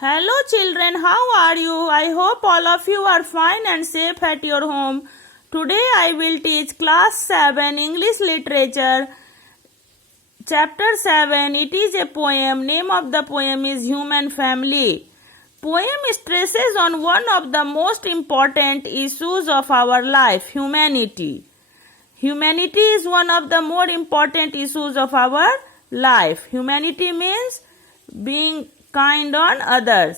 Hello children, how are you? I hope all of you are fine and safe at your home. Today I will teach class 7 English literature. Chapter 7. It is a poem. Name of the poem is Human Family. Poem stresses on one of the most important issues of our life, humanity. Humanity is one of the more important issues of our life. Humanity means being kind on others.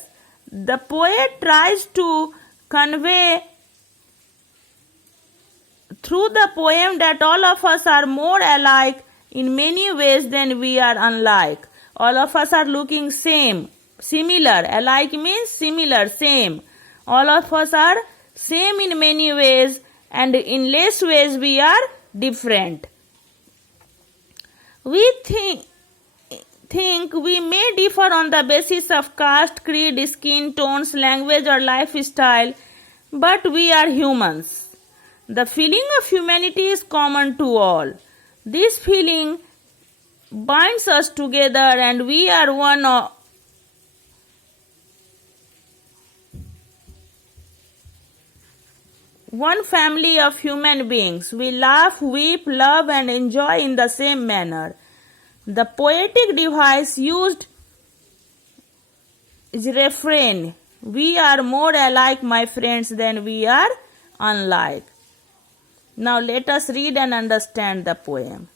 The poet tries to convey through the poem that all of us are more alike in many ways than we are unlike. All of us are looking similar. Alike means similar, same. All of us are same in many ways, and in less ways we are different. We think we may differ on the basis of caste, creed, skin tones, language or lifestyle, but we are humans. The feeling of humanity is common to all. This feeling binds us together and we are one family of human beings. We laugh, weep, love and enjoy in the same manner. The poetic device used is refrain. We are more alike, my friends, than we are unlike. Now let us read and understand the poem.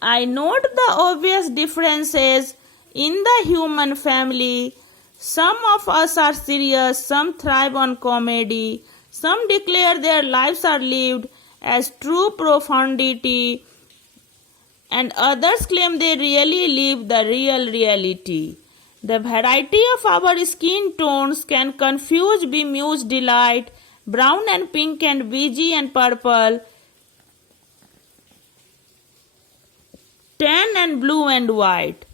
I note the obvious differences in the human family. Some of us are serious, some thrive on comedy, some declare their lives are lived as true profundity, and others claim they really live the real reality. The variety of our skin tones can confuse, bemuse, delight, brown and pink and beige and purple, tan and blue and white.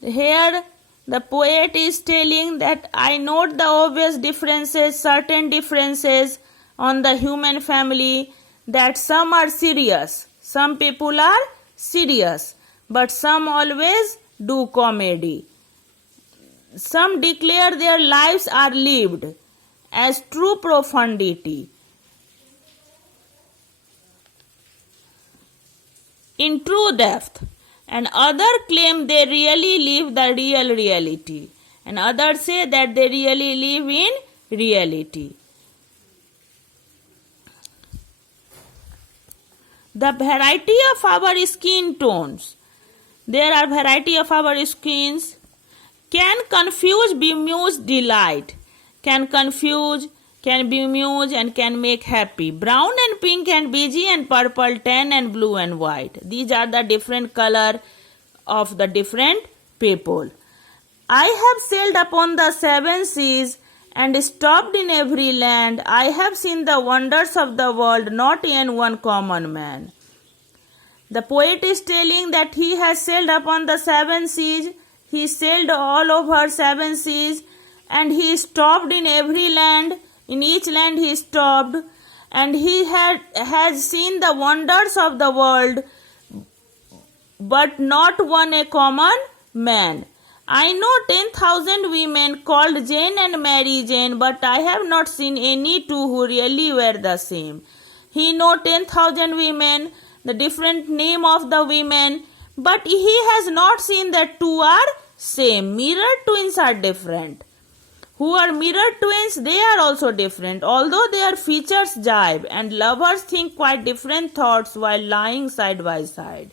Here the poet is telling that I note the obvious differences, certain differences on the human family, that some are serious, some people are serious, but some always do comedy. Some declare their lives are lived as true profundity, in true depth, and others claim they really live the real reality, and others say that they really live in reality. The variety of our skin tones. There are variety of our skins. Can confuse, bemuse, delight. Can confuse, can bemuse and can make happy. Brown and pink and beige and purple, tan and blue and white. These are the different color of the different people. I have sailed upon the 7 seas and stopped in every land. I have seen the wonders of the world, not in one common man. The poet is telling that he has sailed upon the 7 seas. He sailed all over 7 seas and he stopped in every land. In each land he stopped, and he has seen the wonders of the world, but not one a common man. I know 10,000 women called Jane and Mary Jane, but I have not seen any two who really were the same. He know 10,000 women, the different name of the women, but he has not seen that two are same. Mirror twins are different. Who are mirror twins, they are also different, although their features jibe, and lovers think quite different thoughts while lying side by side.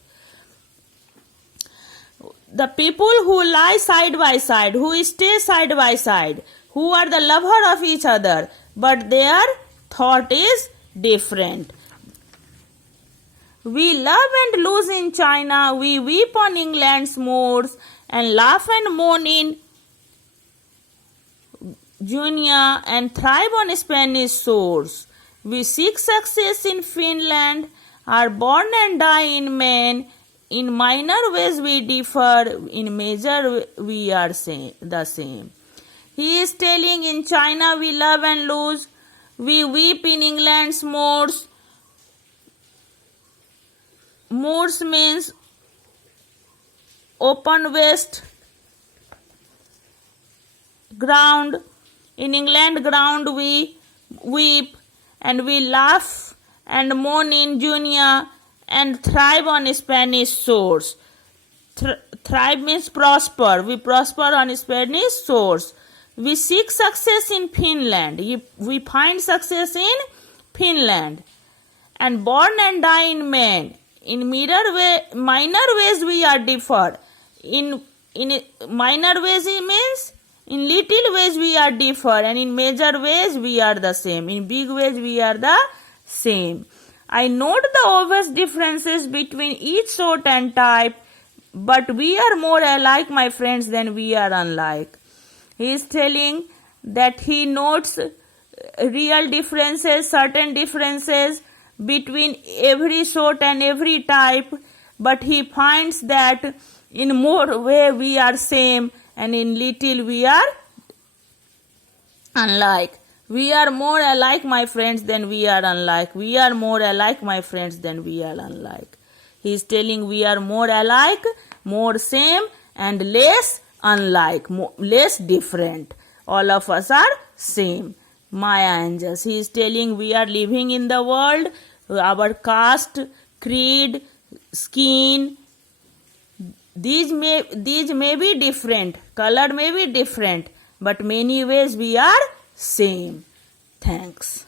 The people who lie side by side, who stay side by side, who are the lover of each other, but their thought is different. We love and lose in China, we weep on England's moors, and laugh and moan in Guinea, and thrive on Spanish shores. We seek success in Finland, are born and die in Maine. In minor ways we differ, in major we are the same. He is telling in China we love and lose, we weep in England's moors, Moors means open waste ground. In England, ground we weep and we laugh and mourn in Junior, and thrive on Spanish shores. Thrive means prosper. We prosper on Spanish shores. We seek success in Finland. We find success in Finland. And born and die in Maine. In minor ways we are differ. In minor ways it means in little ways we are differ, and in major ways we are the same. In big ways we are the same. I note the obvious differences between each sort and type, but we are more alike, my friends, than we are unlike. He is telling that he notes real differences, certain differences between every sort and every type, but he finds that in more way we are same, and in little we are unlike. We are more alike, my friends, than we are unlike. We are more alike, my friends, than we are unlike. He is telling we are more alike, more same, and less unlike, less different. All of us are same. Maya Angelus. He is telling we are living in the world. Our caste, creed, skin, these may be different. Color may be different, but many ways we are same. Thanks.